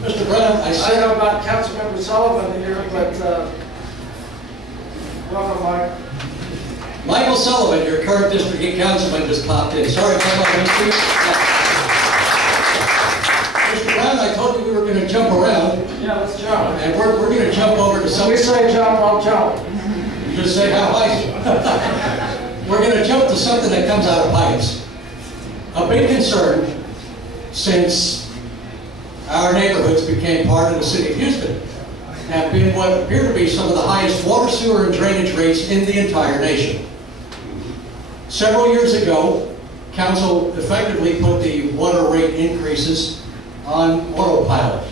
Mr. Brown, I don't know about Councilmember Sullivan here, but welcome, Mike. Michael Sullivan, your current district councilman, just popped in. Sorry to come up and speak. Mr. Brown, I told you we were going to jump around. Yeah, let's jump. And we're going to jump over to something. When we say jump, I'll jump. You just say how high. We're going to jump to something that comes out of pipes. A big concern since our neighborhoods became part of the city of Houston have been what appear to be some of the highest water, sewer, and drainage rates in the entire nation. Several years ago, Council effectively put the water rate increases on autopilot.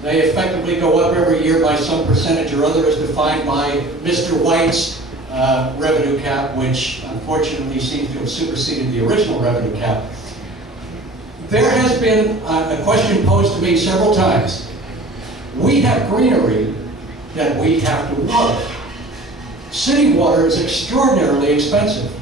They effectively go up every year by some percentage or other as defined by Mr. White's revenue cap, which unfortunately seems to have superseded the original revenue cap. There has been a question posed to me several times. We have greenery that we have to water. City water is extraordinarily expensive.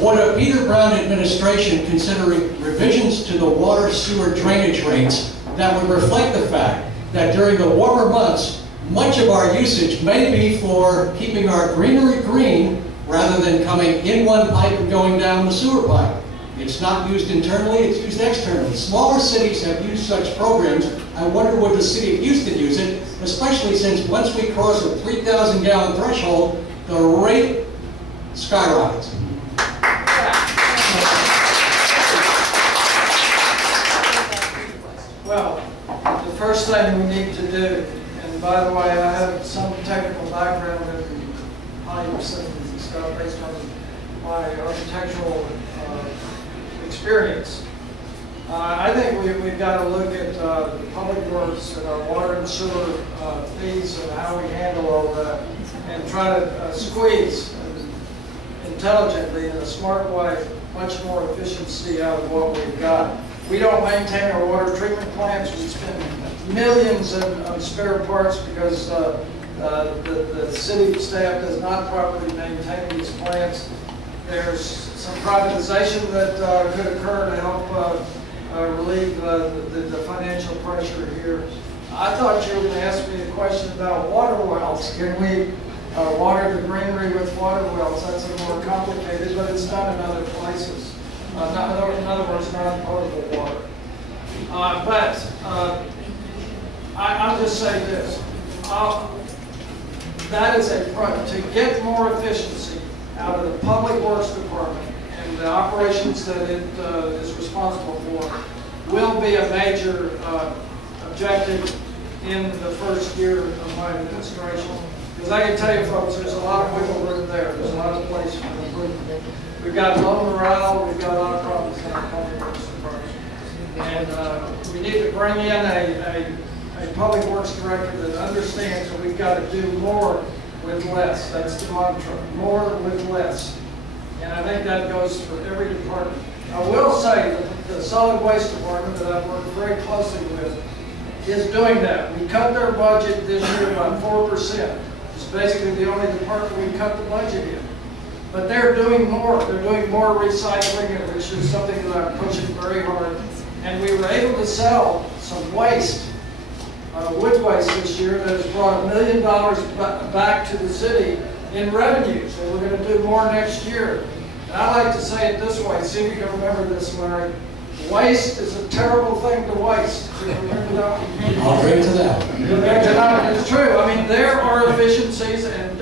Would a Peter Brown administration considering revisions to the water sewer drainage rates that would reflect the fact that during the warmer months, much of our usage may be for keeping our greenery green rather than coming in one pipe and going down the sewer pipe? It's not used internally, it's used externally. Smaller cities have used such programs. I wonder would the city of Houston use it, especially since once we cross a 3,000 gallon threshold, the rate skyrockets. Well, the first thing we need to do, and by the way, I have some technical background in pipes and stuff based on my architectural experience. I think we've got to look at the public works and our water and sewer fees and how we handle all that, and try to squeeze intelligently in a smart way much more efficiency out of what we've got. We don't maintain our water treatment plants. We spend millions on spare parts because the city staff does not properly maintain these plants. There's some privatization that could occur to help relieve the financial pressure here. I thought you were going to ask me a question about water wells. Can we water the greenery with water wells? That's more complicated, but it's done in other places. In other words, non-potable water. I'll just say this. That is to get more efficiency out of the Public Works Department and the operations that it is responsible for will be a major objective in the first year of my administration. Because I can tell you folks, there's a lot of wiggle room there. There's a lot of place for improvement. We've got low morale, we've got a lot of problems in our Public Works Department. And we need to bring in a Public Works Director that understands that we've got to do more with less. That's the mantra, more with less. And I think that goes for every department. I will say that the Solid Waste Department that I've worked very closely with is doing that. We cut their budget this year by 4%. It's basically the only department we cut the budget in. But they're doing more. They're doing more recycling, which is something that I'm pushing very hard. And we were able to sell some waste, wood waste this year that has brought $1 million back to the city in revenue. So we're going to do more next year. And I like to say it this way, see if you can remember this, Larry. Waste is a terrible thing to waste. I'll bring to that. It's true. I mean, there are efficiencies, and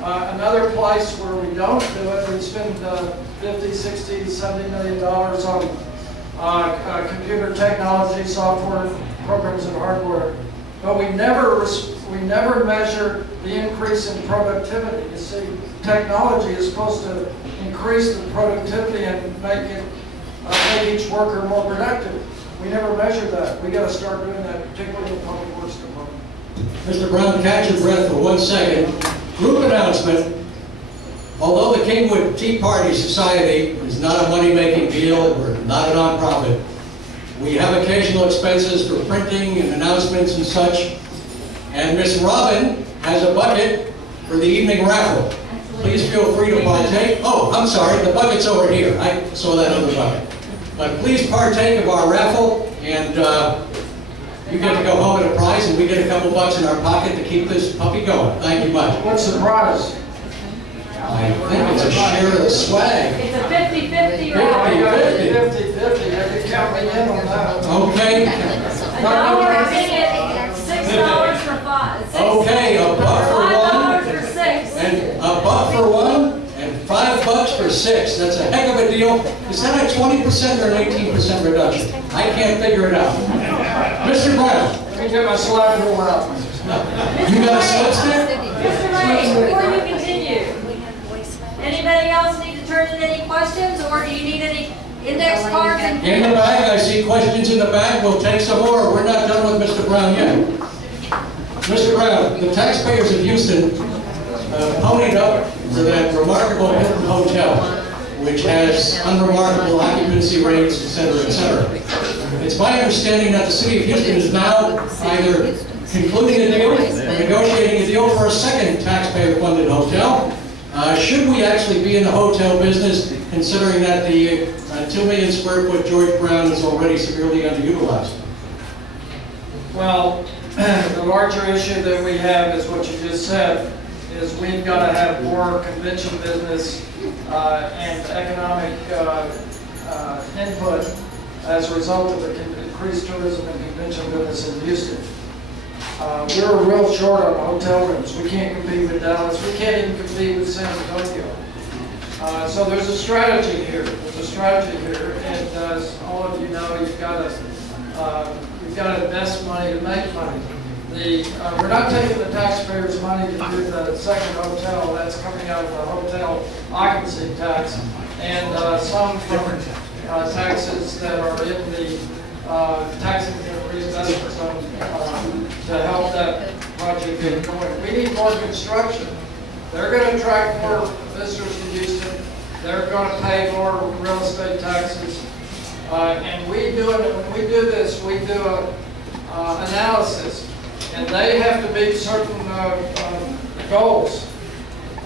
another place where we don't do it, we spend 50, 60, 70 million dollars on computer technology, software, programs, and hardware. But we never measure the increase in productivity. You see, technology is supposed to increase the productivity and make each worker more productive. We never measure that. We got to start doing that, particularly in the Public Works Department. Mr. Brown, catch your breath for 1 second. Group announcement. Although the Kingwood Tea Party Society is not a money-making deal, we're not a nonprofit, we have occasional expenses for printing and announcements and such. And Miss Robin has a bucket for the evening raffle. Please feel free to partake. Oh, I'm sorry, the bucket's over here. I saw that other bucket. But please partake of our raffle, and You get to go home at a prize, and we get a couple bucks in our pocket to keep this puppy going. Thank you much. What's the prize? I think it's a share of the swag. It's a 50-50 or 50-50, you can count me in on that. Okay. $1 a ticket, $6 for five. Okay, $1 for one, $5 for six. and $1 for one, and $5 for six. That's a heck of a deal. Is that a 20% or an 18% reduction? I can't figure it out. Mr. Brown. Let me get my slide rule out. You got a slip stick? Mr. Ray, before you continue, anybody else need to turn in any questions, or do you need any index cards? In the back, I see questions in the back. We'll take some more. We're not done with Mr. Brown yet. Mr. Brown, the taxpayers of Houston ponied up for that remarkable Hilton Hotel, which has unremarkable occupancy rates, et cetera, et cetera. It's my understanding that the city of Houston is now either concluding a deal or negotiating a deal for a second taxpayer-funded hotel. Should we actually be in the hotel business, considering that the 2 million square foot George Brown is already severely underutilized? Well, the larger issue that we have is what you just said, is we've got to have more convention business and economic input as a result of the increased tourism and convention business in Houston. We're real short on hotel rooms. We can't compete with Dallas. We can't even compete with San Antonio. So there's a strategy here. And as all of you know, you've got to invest money to make money. We're not taking the taxpayers' money to do the second hotel. That's coming out of the hotel occupancy tax and some from taxes that are in the taxing and reinvestment zone to help that project get going. We need more construction. They're going to attract more visitors to Houston. They're going to pay more real estate taxes. And we do it, when we do this, we do an analysis. And they have to meet certain goals.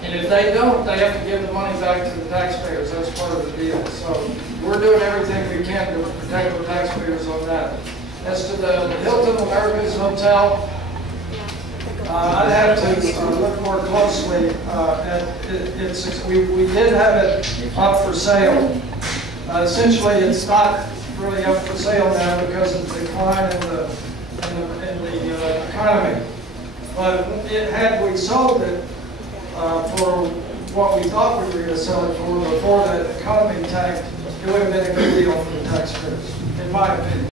And if they don't, they have to give the money back to the taxpayers. That's part of the deal. So we're doing everything we can to protect the taxpayers on that. As to the Hilton Americas Hotel, I'd have to look more closely at it. We did have it up for sale. Essentially, it's not really up for sale now because of the decline in the economy. But had we sold it for what we thought we were going to sell it for before the economy tanked, it would have been a good deal for the taxpayers, in my opinion.